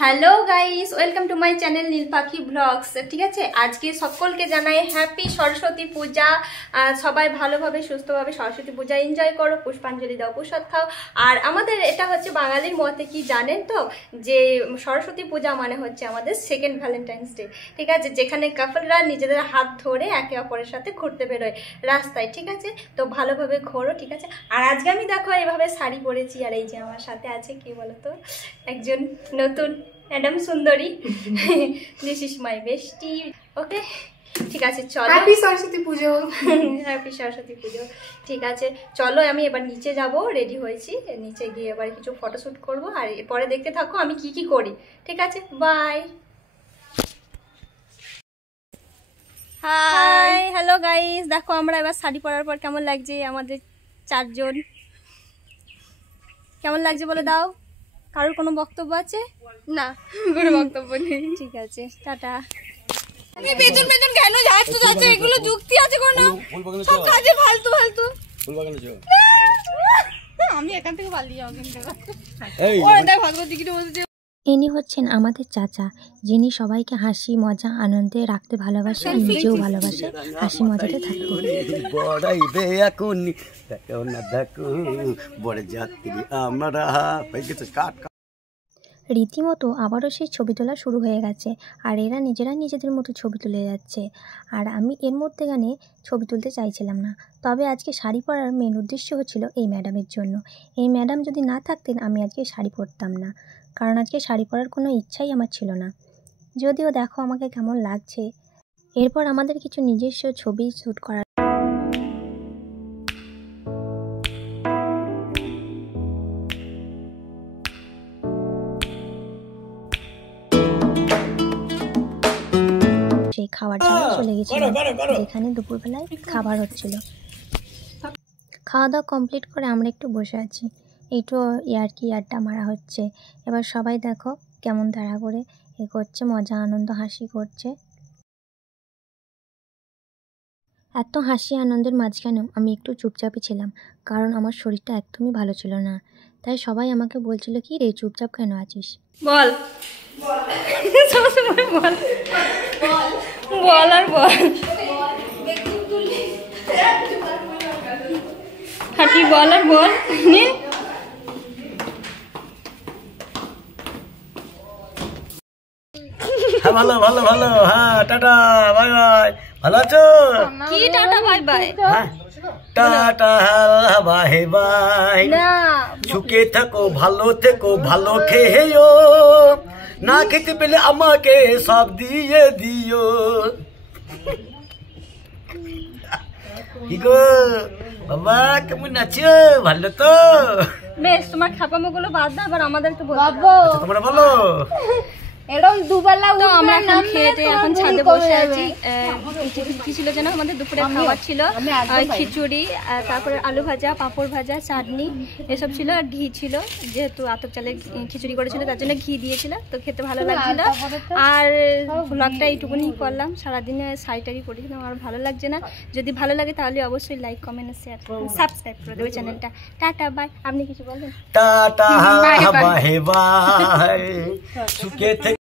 Hello guys, welcome to my channel Neelpakhi blogs. ঠিক আছে, আজকে সকলকে জানাই হ্যাপি সরস্বতী পূজা। সবাই ভালোভাবে সুস্থভাবে সরস্বতী পূজা এনজয় করো, পুষ্পাঞ্জলি দাও, প্রসাদ খাও। আর আমাদের এটা হচ্ছে বাঙালির মতে কি জানেন তো, যে সরস্বতী পূজা মানে হচ্ছে আমাদের সেকেন্ড ভ্যালেন্টাইন্স ডে। ঠিক আছে, যেখানে কাপলরা নিজেদের হাত ধরে একে অপরের সাথে ঘুরতে বেরোয় রাস্তায়। ঠিক আছে, তো ভালোভাবে ঘোরো। ঠিক আছে, আর আজকে আমি দেখো এভাবে শাড়ি পরেছি, আর এই যে আমার সাথে আছে কি বলতো, একজন নতুন ম্যাডাম সুন্দরী। This is my বেস্টি। ওকে, ঠিক আছে, চলো। হ্যাপি সরস্বতী পুজো। হ্যাপি সরস্বতী পুজো। ঠিক আছে, চলো আমি এবার নিচে যাব, রেডি হয়েছি। নিচে গিয়ে এবার কিছু ফটোশ্যুট করব, আর এরপরে দেখতে থাকো আমি কি কি করি। ঠিক আছে, বাই। হাই, হ্যালো গাইস, দেখো আমরা এবার শাড়ি পরার পর কেমন লাগছে আমাদের চারজন। কেমন লাগছে বলে দাও। কারোর কোনো বক্তব্য আছে? না, কোনো বক্তব্য নেই। ঠিক আছে, টাটা। তুমি পেছন পেছন কেন যাচ্ছ? এগুলো যুক্তি আছে কোনো? সব কাজে ফালতু ফালতু। আমি এখান থেকে পালিয়ে যাবো কিন্তু। ওই দেখ ভগবতী কি বলছে। ইনি হচ্ছেন আমাদের চাচা, যিনি সবাইকে হাসি মজা আনন্দে রাখতে ভালোবাসে, আর নিজেও ভালোবাসে হাসি মজাতে থাকতে। রীতিমতো আবারও সেই ছবি তোলা শুরু হয়ে গেছে, আর এরা নিজেরা নিজেদের মতো ছবি তুলে যাচ্ছে। আর আমি এর মধ্যেখানে ছবি তুলতে চাইছিলাম না, তবে আজকে শাড়ি পরার মেন উদ্দেশ্য হচ্ছিল এই ম্যাডামের জন্য। এই ম্যাডাম যদি না থাকতেন আমি আজকে শাড়ি পরতাম না, কারণ আজকে শাড়ি পরার কোনো ইচ্ছাই আমার ছিল না। যদিও দেখো আমাকে কেমন লাগছে। এরপর আমাদের কিছু নিজস্ব ছবি শ্যুট করার সেই খাওয়ার জায়গায় চলে গেছিলাম, যেখানে দুপুরবেলায় খাবার হচ্ছিল। খাওয়া দাওয়া কমপ্লিট করে আমরা একটু বসে আছি, একটু আড্ডা মারা হচ্ছে। এবার সবাই দেখো কেমন তাড়া করে এ করছে, মজা আনন্দ হাসি করছে। এত হাসি আনন্দের মাঝখানেও আমি একটু চুপচাপই ছিলাম, কারণ আমার শরীরটা একদমই ভালো ছিল না। তাই সবাই আমাকে বলছিল, কি রে চুপচাপ কেন আছিস? বল বল বল আর বল। হ্যাপি বল আর বল। ভালো ভালো ভালো, হ্যাঁ টাটা বাই বাই। ভালো আছো? কি tata bye bye? Tata bye bye. সুখে থাকো, ভালো থেকো, ভালো খেয়েও, না খেতে পেলে আমাকে সব দিয়ে দিও। কি গো বাবা, কেমন আছো? ভালো তো? বেশ, তোমার খাপামো গুলো বাদ দাও, এবার আমাদেরকে বলো। তোমরা বলো। এরকম দুবেলা তো আমরা এখন খেয়ে এখন ছাদে বসে আছি। কি ছিল যেন আমাদের দুপুরে খাবার ছিল, খিচুড়ি, তারপরে আলু ভাজা, পাঁপড় ভাজা, চাটনি এসব ছিল, আর ঘি ছিল। যেহেতু আতপ চালের খিচুড়ি করেছিল তার জন্য ঘি দিয়েছিল, তো খেতে ভালো লাগছিল। আর ব্লগটা এইটুকুনি করলাম। সারাদিনে শাড়ি পরেছিলাম, আর ভালো লাগছে না। যদি ভালো লাগে তাহলে অবশ্যই লাইক কমেন্ট শেয়ার সাবস্ক্রাইব করে দেবে চ্যানেলটা। Tata bye. আপনি কিছু বলবেন? Tata bye bye. সুখে